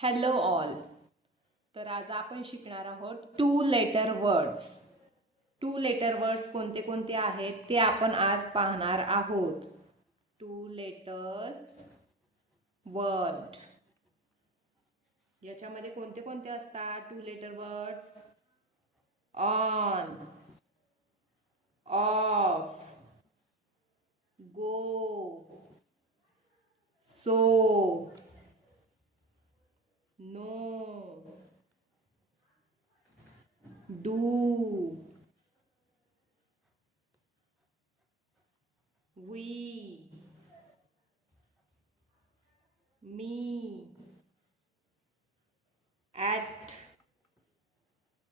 Hello all. तर आज आपण शिकणार आहोत two letter words. Two letter words कोणते कोणते आहेत ते आपण आज पाहणार आहोत. Two letters word. याच्यामध्ये कोणते कोणते असतात two letter words? On, off, go, so, no, do, we, me, at,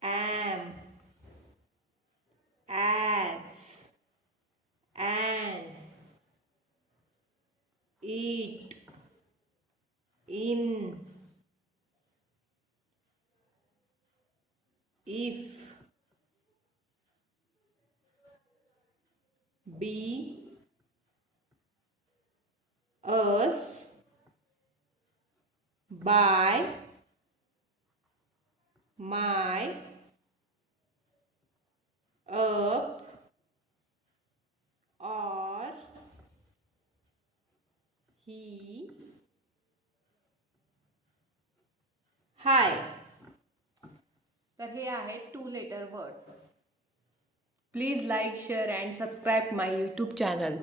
am, as, and, it, in, if, be, us, by, my, up, or, he, hi. तर हे आहेत two letter words. Please like, share and subscribe my YouTube channel.